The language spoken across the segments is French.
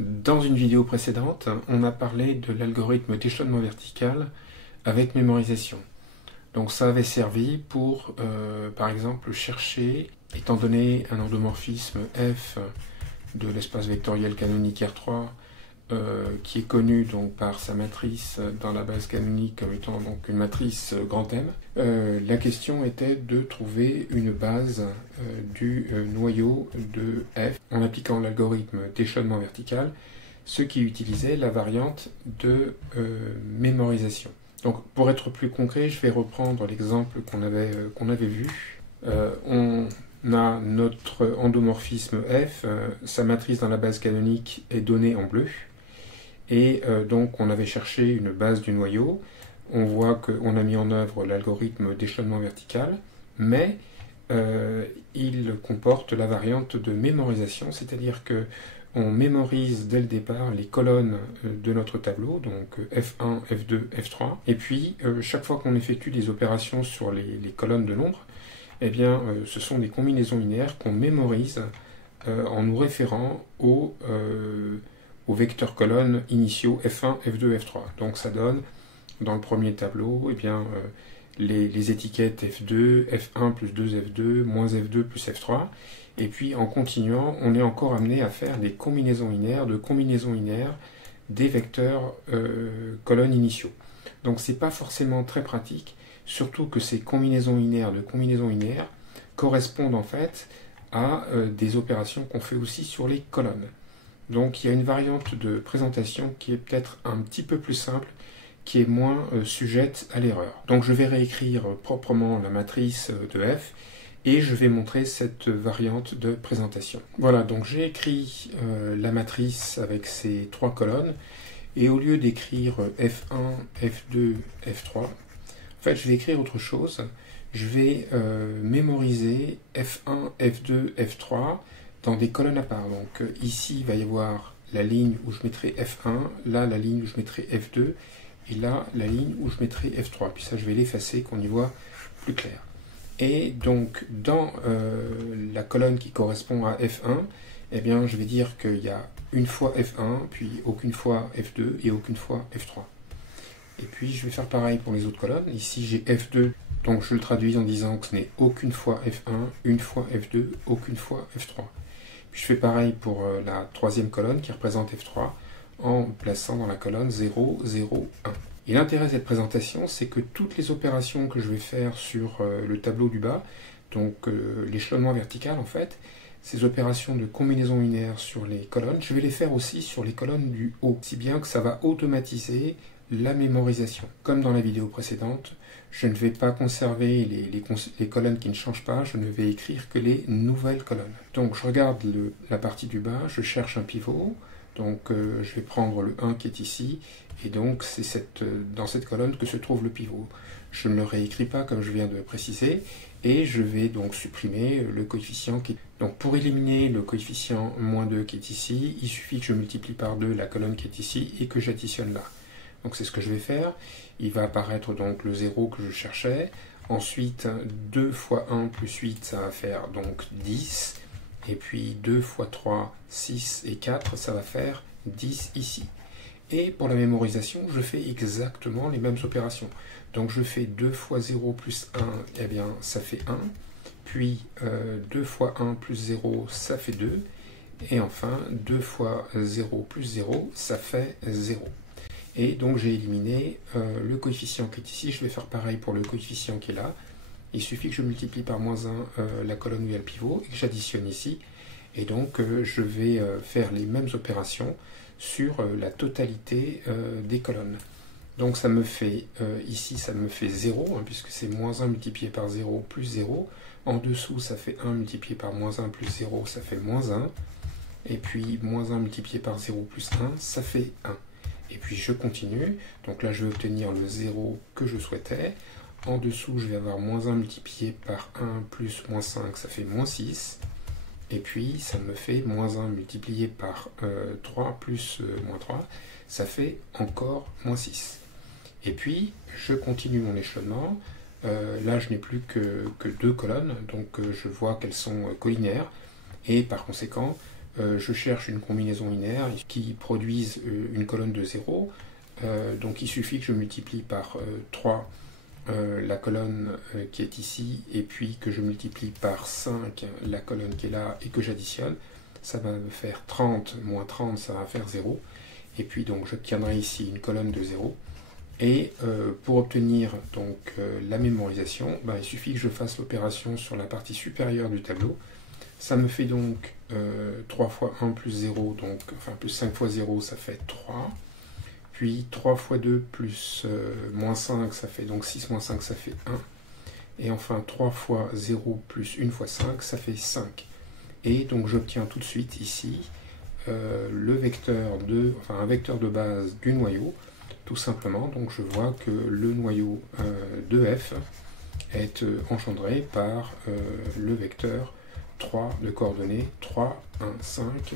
Dans une vidéo précédente, on a parlé de l'algorithme d'échelonnement vertical avec mémorisation. Donc ça avait servi pour, par exemple, chercher, étant donné un endomorphisme F de l'espace vectoriel canonique R3, qui est connu donc par sa matrice dans la base canonique comme étant donc une matrice grand M. La question était de trouver une base du noyau de F en appliquant l'algorithme d'échelonnement vertical, ce qui utilisait la variante de mémorisation. Donc pour être plus concret, je vais reprendre l'exemple qu'on avait vu. On a notre endomorphisme F, sa matrice dans la base canonique est donnée en bleu. Et donc on avait cherché une base du noyau. On voit qu'on a mis en œuvre l'algorithme d'échelonnement vertical, mais il comporte la variante de mémorisation, c'est-à-dire que on mémorise dès le départ les colonnes de notre tableau, donc F1, F2, F3, et puis chaque fois qu'on effectue des opérations sur les colonnes de nombre, eh bien, ce sont des combinaisons linéaires qu'on mémorise en nous référant aux vecteurs colonnes initiaux F1, F2, F3. Donc ça donne, dans le premier tableau, eh bien, les étiquettes F2, F1 plus 2F2, moins F2 plus F3. Et puis en continuant, on est encore amené à faire des combinaisons linéaires des vecteurs colonnes initiaux. Donc c'est pas forcément très pratique, surtout que ces combinaisons linéaires correspondent en fait à des opérations qu'on fait aussi sur les colonnes. Donc il y a une variante de présentation qui est peut-être un petit peu plus simple, qui est moins sujette à l'erreur. Donc je vais réécrire proprement la matrice de F et je vais montrer cette variante de présentation. Voilà, donc j'ai écrit la matrice avec ces trois colonnes, et au lieu d'écrire F1, F2, F3, en fait je vais écrire autre chose. Je vais mémoriser F1, F2, F3 dans des colonnes à part. Donc ici il va y avoir la ligne où je mettrai F1, là la ligne où je mettrai F2, et là la ligne où je mettrai F3. Puis ça je vais l'effacer, qu'on y voit plus clair. Et donc dans la colonne qui correspond à F1, eh bien je vais dire qu'il y a une fois F1, puis aucune fois F2 et aucune fois F3. Et puis je vais faire pareil pour les autres colonnes. Ici j'ai F2, donc je le traduis en disant que ce n'est aucune fois F1, une fois F2, aucune fois F3. Puis je fais pareil pour la troisième colonne qui représente F3 en plaçant dans la colonne 0, 0, 1. Et l'intérêt de cette présentation, c'est que toutes les opérations que je vais faire sur le tableau du bas, donc l'échelonnement vertical en fait, ces opérations de combinaison linéaire sur les colonnes, je vais les faire aussi sur les colonnes du haut, si bien que ça va automatiser la mémorisation. Comme dans la vidéo précédente, je ne vais pas conserver les colonnes qui ne changent pas, je ne vais écrire que les nouvelles colonnes. Donc je regarde la partie du bas, je cherche un pivot, donc je vais prendre le 1 qui est ici, et donc c'est dans cette colonne que se trouve le pivot. Je ne le réécris pas comme je viens de préciser, et je vais donc supprimer le coefficient qui est... Donc pour éliminer le coefficient moins 2 qui est ici, il suffit que je multiplie par 2 la colonne qui est ici, et que j'additionne là. Donc c'est ce que je vais faire. Il va apparaître donc le 0 que je cherchais. Ensuite, 2 fois 1 plus 8, ça va faire donc 10. Et puis 2 fois 3, 6 et 4, ça va faire 10 ici. Et pour la mémorisation, je fais exactement les mêmes opérations. Donc je fais 2 fois 0 plus 1, eh bien ça fait 1. Puis 2 fois 1 plus 0, ça fait 2. Et enfin, 2 fois 0 plus 0, ça fait 0. Et donc j'ai éliminé le coefficient qui est ici. Je vais faire pareil pour le coefficient qui est là. Il suffit que je multiplie par moins 1 la colonne où il y a le pivot et que j'additionne ici. Et donc je vais faire les mêmes opérations sur la totalité des colonnes. Donc ça me fait, ici ça me fait 0, hein, puisque c'est moins 1 multiplié par 0 plus 0. En dessous ça fait 1 multiplié par moins 1 plus 0, ça fait moins 1. Et puis moins 1 multiplié par 0 plus 1, ça fait 1. Et puis je continue, donc là je vais obtenir le 0 que je souhaitais. En dessous je vais avoir moins 1 multiplié par 1 plus moins 5, ça fait moins 6. Et puis ça me fait moins 1 multiplié par 3 plus moins 3, ça fait encore moins 6. Et puis je continue mon échelonnement. Là je n'ai plus que deux colonnes, donc je vois qu'elles sont collinaires. Et par conséquent, je cherche une combinaison linéaire qui produise une colonne de 0. Donc il suffit que je multiplie par 3 la colonne qui est ici, et puis que je multiplie par 5 la colonne qui est là, et que j'additionne. Ça va me faire 30 moins 30, ça va faire 0. Et puis donc j'obtiendrai ici une colonne de 0. Et pour obtenir donc la mémorisation, il suffit que je fasse l'opération sur la partie supérieure du tableau. Ça me fait donc 3 fois 1 plus 0, donc, enfin plus 5 fois 0, ça fait 3. Puis 3 fois 2 plus moins 5, ça fait donc 6 moins 5, ça fait 1. Et enfin 3 fois 0 plus 1 fois 5, ça fait 5. Et donc j'obtiens tout de suite ici un vecteur de base du noyau, tout simplement. Donc je vois que le noyau de f est engendré par le vecteur 3 de coordonnées 3, 1, 5.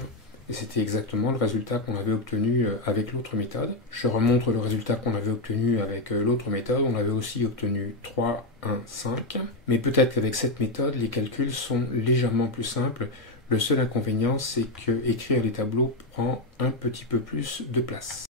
Et c'était exactement le résultat qu'on avait obtenu avec l'autre méthode. Je remontre le résultat qu'on avait obtenu avec l'autre méthode. On avait aussi obtenu 3, 1, 5. Mais peut-être qu'avec cette méthode, les calculs sont légèrement plus simples. Le seul inconvénient, c'est que écrire les tableaux prend un petit peu plus de place.